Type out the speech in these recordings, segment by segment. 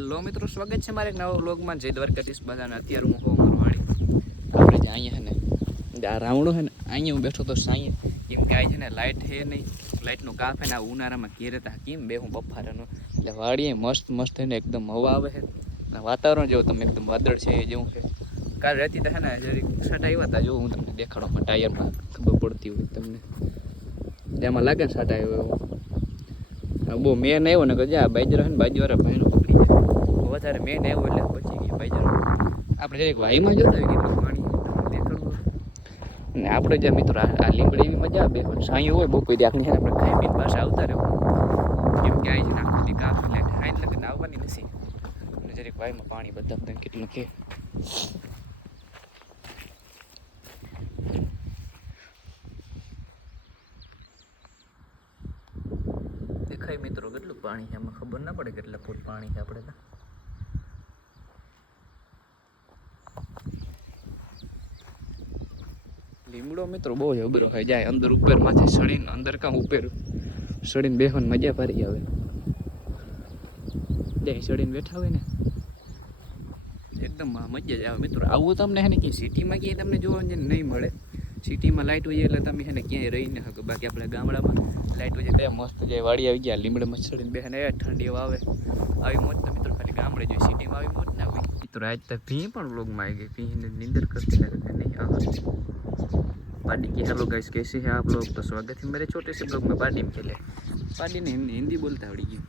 Hello મિત્રો, સ્વાગત છે મારે એક નવા વ્લોગમાં. જય દ્વારકાધીશ બધાને. અત્યારે હું કહું મારું વાડી આપણે જે અહીંયા છે ને આ રાવણો છે ને અહીંયા હું બેઠો તો સાંઈ, કેમ કે આ છે ને લાઇટ છે નહીં, લાઇટનું કાપ છે ને આ ઉનાળામાં ઘેરે હતા કેમ બે હું બફારાનું એટલે વાડીએ મસ્ત મસ્ત છે ને એકદમ હવા આવે છે ને વાતાવરણ જેવું તમે એકદમ વાદળ છે એ જેવું છે. કાલ રહેતી તો છે ને જરીક સાટા આવ્યા હતા, જો હું તમને દેખાડવામાં ટાયરમાં ખબર પડતી હોય તમને, એમાં લાગે ને સાટા આવ્યો એવું. બહુ મેન આવ્યો ને કે જ્યાં બાજરો છે ને બાજુવાળા ભાઈનો પકડી જાય વધારે મેન આવ્યો એટલે બચી ગયો બાજરો. આપણે જરીક વાઈમાં જતા આવી ગયું પાણી દેખાડવું ને આપણે જ્યાં મિત્રો આ લીમડી એવી મજા આવે પણ સાંઈ હોય બહુ કોઈ દાખલી છે આપણે ખાઈ પીને પાછા આવતા રહેવું, કેમ કે આવી છે ને આખી કાપ એટલે ખાઈને લગન આવવાની નથી. અને જરીક વાઈમાં પાણી બધા બધા કેટલું કે દેખાય મિત્રો કેટલું પાણી છે, એમાં ખબર ના પડે કેટલા ફૂટ પાણી છે આપણે. લીમડો મિત્રો બહુ જ અબરો હોય, જાય અંદર ઉપર માથે સડીને અંદર કાં ઉપર સડીને બેસવાની મજા ભારી આવે. જાય સડીને બેઠા હોય ને એકદમ મજા જ આવે મિત્રો. આવું તમને હે ને કે સિટીમાં ક્યાંય તમને જોવા નહીં મળે. સિટીમાં લાઇટ હોય એટલે તમે છે ને ક્યાંય રહી ન શકો, બાકી આપણે ગામડામાં લાઇટ હોય ત્યાં મસ્ત જાય વાડી આવી ગયા લીમડામાં સડીને બેસે ને ઠંડી આવે આવી મોજ તો મિત્રો ખાલી ગામડે જોઈએ, સિટીમાં આવી મોજ ના હોય. મિત્રો આજ તો ભી પણ વ્લોગમાં આવી ગઈ, ભીને નીંદર करती लगे नहीं हाँ पार्टी की। हेलो गाइस, कैसे हैं आप लोग? तो स्वागत है मेरे छोटे से ब्लॉग में। पार्टी में चले पार्टी ने हिंदी बोलता आवड़ी गई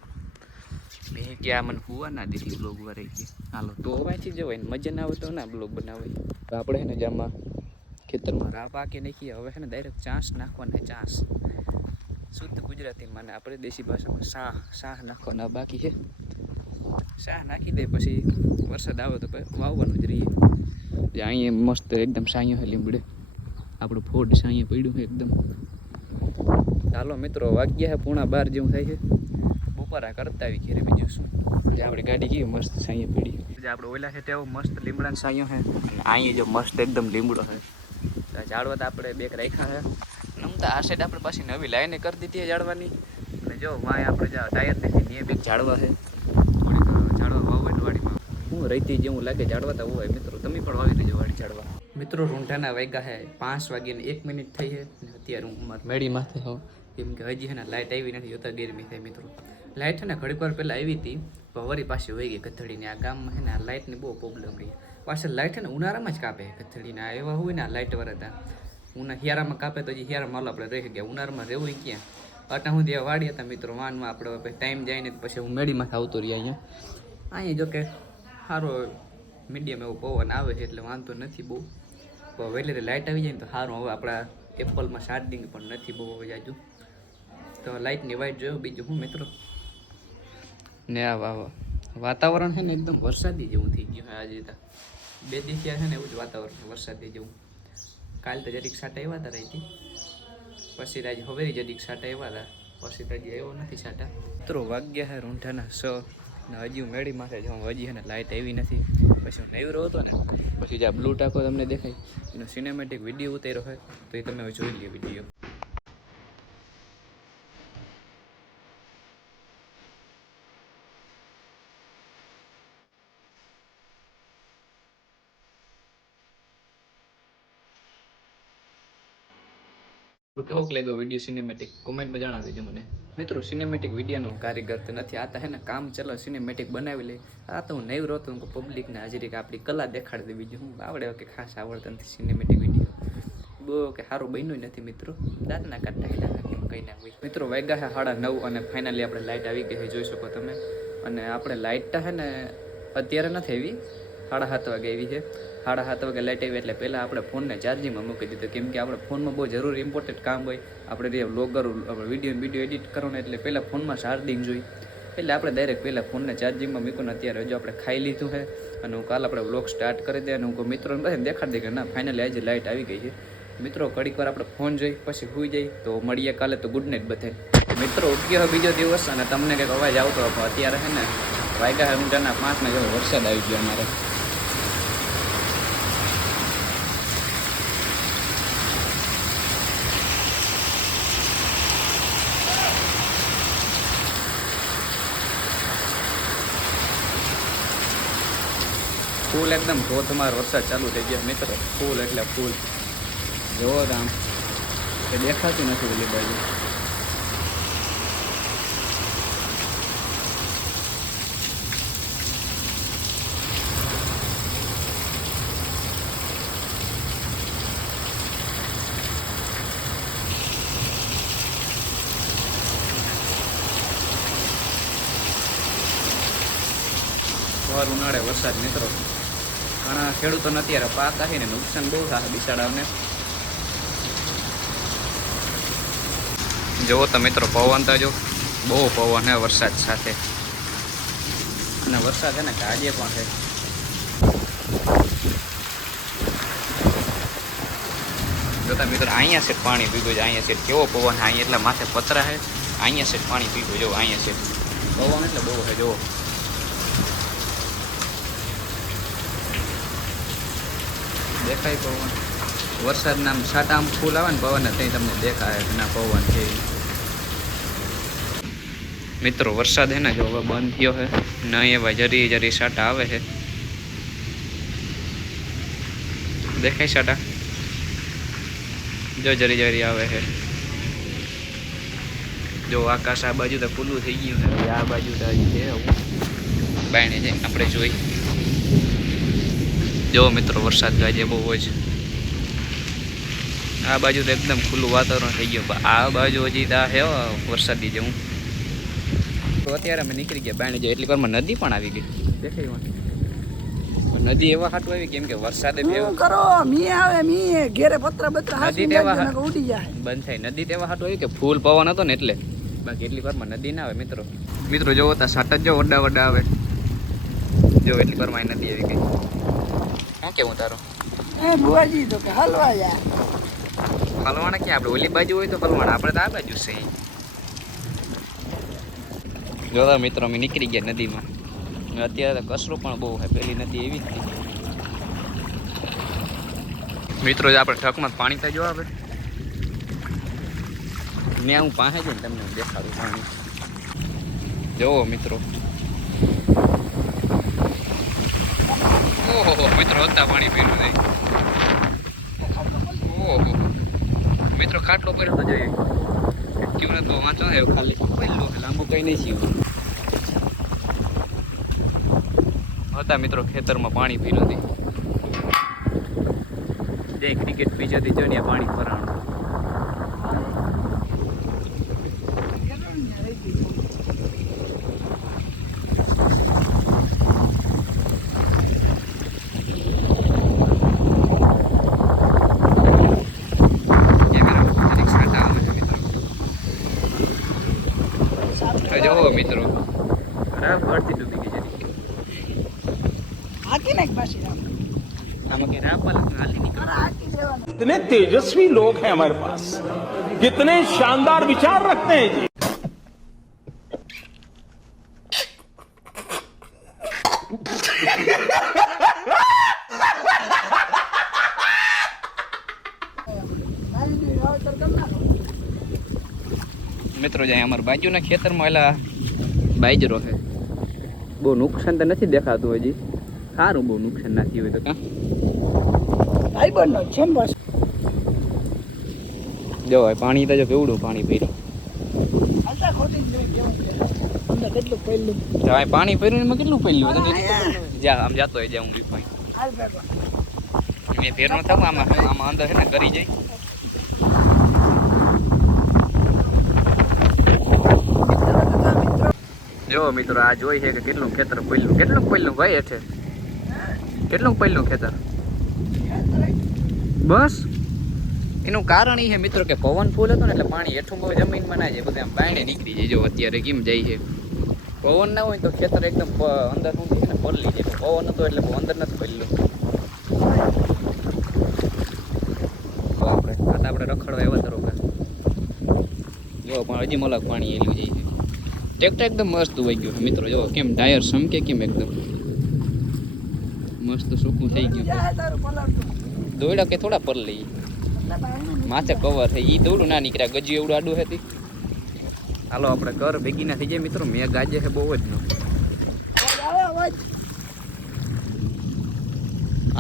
मैं क्या मन हुआ ना दीदी ब्लॉग वाले की हालो तो वांची जवाय मजा ना આવે તો ના બ્લોગ બનાવે. આપણે હે ને જામાં ખેતરમાં રા પાકે નાખીએ, હવે હે ને ડાયરેક્ટ ચાસ નાખવાના. ચાસ શુદ્ધ ગુજરાતીમાં ને આપણે દેશી ભાષામાં શાહ નાખવાના બાકી છે. શાહ નાખી દે પછી વરસાદ આવે તો વાવવાનું જ રહીએ. જે અહીંયા મસ્ત એકદમ સાંયો છે લીમડે, આપણું ફોડ સાંયે પડ્યું છે એકદમ. ચાલો મિત્રો, વાગ્યા છે 11:30 જેવું થાય છે. બપોરા કરતા આવી ઘેરે બીજું શું. જે આપણી ગાડી કેવી મસ્ત સાંયે પડી, જે આપણે ઓલા છે તેવો મસ્ત લીમડાનો સાંયો છે. અને અહીંયા જો મસ્ત એકદમ લીમડો છે. ઝાડવા તો આપણે બેક રાખ્યા છે. નમતા આ સાઈડ આપણે પાછી નવી લાઈને કરી દીધી ઝાડવાની. અને જો વાય આપણે જ્યાં ટાયર નથી એ બેક ઝાડવા છે. થોડીક ઝાડવા વાવવા ને વાડીમાં હું રહીતી જેવું લાગે ઝાડવા તો હોય મિત્રો, તમે પણ વાવી દેજો વાડી ઝાડવા. મિત્રો રૂંઢાના વાગ્યા છે 5:01 થઈ છે. અત્યારે હું મારી મેળી માથે હોઉં, કેમ કે હજી છે ને લાઇટ આવી નથી, જોતા ગરમી થાય મિત્રો. લાઇટ છે ને ઘડીક વાર પહેલાં આવી હતી પણ વળી પાછી વહી ગઈ કથળીને. આ ગામમાં છે ને આ લાઇટની બહુ પ્રોબ્લેમ રહી. પાછળ લાઇટ છે ને ઉનાળામાં જ કાપે કથળીને. આ એવા હોય ને આ લાઇટ વાળા હતા હિયારામાં કાપે તો હજી હિયારામાં આપણે રહી ગયા, ઉનાળામાં રહેવું ક્યાં. અટા હું ત્યાં વાડી હતા મિત્રો, વાનમાં આપણે ટાઈમ જાય ને પછી હું મેળીમાંથી આવતો રહ્યા અહીંયા જો કે સારો મીડિયમ એવો પવન આવે છે એટલે વાંધો નથી બહુ. પણ વહેલી લાઇટ આવી જાય ને તો સારું. હવે આપણા એપલમાં ચાર્જિંગ પણ નથી બહુ હવે જાજુ, તો લાઇટની વાઇટ જોયું. બીજું હું મિત્રો ને આ વાતાવરણ છે ને એકદમ વરસાદી જેવું થઈ ગયું આજે તો 2 દિવસ થયા છે ને એવું જ વાતાવરણ વરસાદી જેવું. કાલ તો જરીક સાટા આવ્યા હતા રહી, પછી આજે હવેરી જરીક સાટા આવ્યા હતા, પછી તો હજી આવ્યો નથી સાટા. મિત્રો વાગ્યા છે રૂંઢાના 6 ને હજી હું મેળી માથે જાઉં, હજી છે ને લાઇટ આવી નથી. પછી હું નવરો હતો ને પછી જે આ બ્લુ ટાકો તમને દેખાય એનો સિનેમેટિક વિડીયો ઉતાર્યો હોય તો એ તમે હવે જોઈ લ્યો વિડીયો. કેવો લાગ્યો વિડીયો સિનેમેટિક કોમેન્ટમાં જણાવી દેજો મને. મિત્રો સિનેમેટિક વિડીયોનો કારીગર તો નથી, આતા હે ને કામ ચલો સિનેમેટિક બનાવી લે. આ તો હું નહીં રોતો પબ્લિકને હાજરી કે આપણી કલા દેખાડી દે, બીજું હું આવડે કે ખાસ આવડતા નથી સિનેમેટિક વિડીયો. બહુ કે સારું બન્યું નથી મિત્રો, દાંતના કાઢતા હેલા કેમ કંઈ ના હોય. મિત્રો વાગ્યા છે 9:30 અને ફાઇનલી આપણે લાઇટ આવી ગઈ છે, જોઈ શકો તમે. અને આપણે લાઇટটা છે ને અત્યારે નથી આવી, 7:30 વાગે આવી છે. 7:30 વાગે લાઇટ આવી એટલે પહેલાં આપણે ફોનને ચાર્જિંગમાં મૂકી દીધો, કેમ કે આપણે ફોનમાં બહુ જરૂરી ઇમ્પોર્ટન્ટ કામ હોય. આપણે જે વ્લોગર વિડીયો એડિટ કરવાનો એટલે પહેલાં ફોનમાં ચાર્જિંગ જોઈએ, એટલે આપણે ડાયરેક્ટ પહેલાં ફોનને ચાર્જિંગમાં મૂકીને અત્યારે હજુ આપણે ખાઈ લીધું છે. અને હું કાલ આપણે વ્લોગ સ્ટાર્ટ કરી દે અને હું મિત્રોને બધાને દેખાડી દે કે ના ફાઇનલી આજે લાઇટ આવી ગઈ છે. મિત્રો ઘડીક વાર આપણે ફોન જોઈ પછી સૂઈ જાય તો મળીએ કાલે. તો ગુડ નાઇટ બધે. મિત્રો ઉગ્યો બીજો દિવસ અને તમને કંઈક અવાજ આવતો હતો. અત્યારે છે ને વાગ્યા રૂંઢાના 5 ને જેવો વરસાદ આવી ગયો અમારે. ફૂલ એકદમ ધોધમાર વરસાદ ચાલુ થઈ ગયો મિત્રો. ફૂલ એટલે ફૂલ. જોવો તો આમ એ દેખાતું નથી ઓલી બાજુ. ભર ઉનાળે વરસાદ મિત્રો. ઘણા ખેડૂતોને અત્યારે પાક આવીને નુકસાન બહુ થાય બિચારાઓને. જુઓ તો મિત્રો પવન તો જો બહુ પવન હે વરસાદ સાથે. અને વરસાદ છે ને આજે પણ છે. જોતા મિત્રો અહીંયા સેટ પાણી પીધું છે. અહીંયા સેટ કેવો પવન છે. અહીંયા એટલે માથે પતરા છે. અહીંયા સેટ પાણી પીધું જો. અહીંયા સેટ પવન એટલે બહુ છે. જુઓ દેખાય પવન. વરસાદના આમ છાંટા આમ ફૂલ આવે ને પવન ત્યાં તમને દેખાય કે ના પવન છે મિત્રો. વરસાદ હે ને જો હવે બંધ થયો છે. નહીં એવા જરી જરી છાંટા આવે છે. દેખાય છાંટા જો જરી જરી આવે છે. જો આકાશ આ બાજુ તો ખુલ્લું થઈ ગયું છે. આ બાજુ તો હજી છે બાયણે છે આપણે જોઈ. જો મિત્રો વરસાદ ગાજે બહુ હોય છે. આ બાજુ તો એકદમ ખુલ્લું વાતાવરણ થઈ ગયું. આ બાજુ હજી તો હે વરસાદી જેવું. તો અત્યારે અમે નીકળી ગયા બાયણે જાય એટલી વારમાં નદી પણ આવી ગઈ. દેખાય નદી એવા હાટું આવી કેમ કે વરસાદે કરો મી આવે મી ઘેરે પતરા બતરા હાસી ઉડી જાય બંધ થાય. નદી તેવા હાટું આવી કે ફૂલ પવન હતો ને એટલે. બાકી એટલી વારમાં નદી ના આવે મિત્રો. મિત્રો જોવો તા સાટ જ જો વડા વડા આવે. જો એટલી વારમાં નદી આવી ગઈ. શું કેવું તારું? એ બુઆજી તો કે હલવા યાર. હલવાના ક્યાં આપણે ઓલી બાજુ હોય તો હલવાના. આપણે તો આ બાજુ છે. જોતા મિત્રો અમે નીકળી ગયા નદીમાં. અત્યારે તો કચરો પણ બહુ છે. પેલી નદી એવી જ હતી મિત્રો. આપણે ઠકમાં પાણી થાય જો આપણે ને હું પાસે જઈને તમને દેખાડું પાણી. જોવો મિત્રો. ઓહો મિત્રો હતા પાણી પીનું નહીં. ઓહો મિત્રો ખાટલો કર્યો તો જોઈએ કેવું ને તો વાંચો ને ખાલી પહેલો લાંબુ કઈ નહીં થયું હતા મિત્રો. ખેતરમાં પાણી પીનું હતી. જે ક્રિકેટ પીચ હતી જો ને પાણી ભરાણું. જો મિત્રો બરાબર ડૂબી ગઈ જરી. આકી નાખ પાછી આમાં કે રાપલ હાલી નીકળ. આકી દેવાનું. कितने तेजस्वी लोग हैं हमारे पास, कितने शानदार विचार रखते हैं जी. મિત્રો જાય અમારા બાજુના ખેતરમાં એલા બાજરો છે. બહુ નુકસાન તો નથી દેખાતું હજી. સારું બહુ નુકસાન ના થયું હોય તો કાં ભાઈ બનનો છે ને બસ. જો પાણી તો જો કેવડું પાણી પીર્યું. આલતા ખોટી જ કેવું છે. અમને કેટલું પહેલું જો આ પાણી પીર્યું એમાં કેટલું પડ્યું જા આમ જાતો હોય જ્યાં હું બી પાણી હાલ બેઠો મેં ફેર ન થવું આમાં આમાં અંદર છે ને કરી જાય. જો મિત્રો આ જોઈ છે કે કેટલું ખેતર પહેલું. કેટલું પહેલું ભાઈ હેઠે કેટલું પહેલું ખેતર. બસ એનું કારણ એ છે મિત્રો કે પવન ફૂલ હતો ને એટલે પાણી હેઠું બહુ જમીનમાં ના જાય. બધા આમ બાયણે નીકળી જાય. જો અત્યારે કેમ જાય છે. પવન ના હોય તો ખેતર એકદમ અંદર શું થાય ને પલળી જાય. પવન હતો એટલે બહુ અંદર નથી પડેલું. આપણે રખડવા એવા તરોકા જો પણ હજી મલક પાણી એલું જાય છે. ટ્રેક્ટર એકદમ મસ્ત હોય ગયું મિત્રો. જો કેમ ટાયર સમકે કેમ એકદમ મસ્ત સૂકું થઈ ગયું. દોડ્યા કે થોડા પર લઈ માથે કવર થઈ એ દોડું ના નીકળ્યા. ગજુ એવડું આડું હતી. હાલો આપણે ઘર ભેગી ના થઈ જાય મિત્રો. મેં ગાજે છે બહુ જ નો.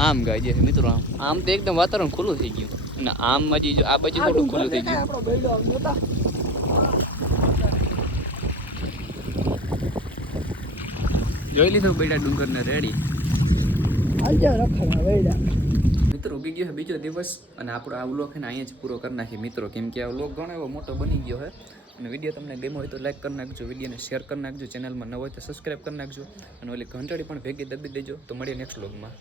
આમ ગાય છે મિત્રો. આમ તો એકદમ વાતાવરણ ખુલ્લું થઈ ગયું અને આમ હજી જો આ બાજુ થોડું ખુલ્લું થઈ ગયું. આપણો બેડો નહોતા જોઈ લીધું બેડા ડુંગરને રેડી. આજે રખડા બેડા મિત્રો ઉગી ગયો છે બીજો દિવસ અને આપણો આ વ્લોગ છે ને અહીંયા જ પૂરો કરી નાખીએ મિત્રો, કેમ કે આ વ્લોગ ઘણો એવો મોટો બની ગયો છે. અને વિડીયો તમને ગમ્યો હોય તો લાઈક કરી નાખજો, વિડીયોને શેર કરી નાખજો, ચેનલમાં ન હોય તો સબસ્ક્રાઈબ કરી નાખજો અને ઓલી ઘંટડી પણ ભેગી દબી દેજો. તો મળીએ નેક્સ્ટ વ્લોગમાં.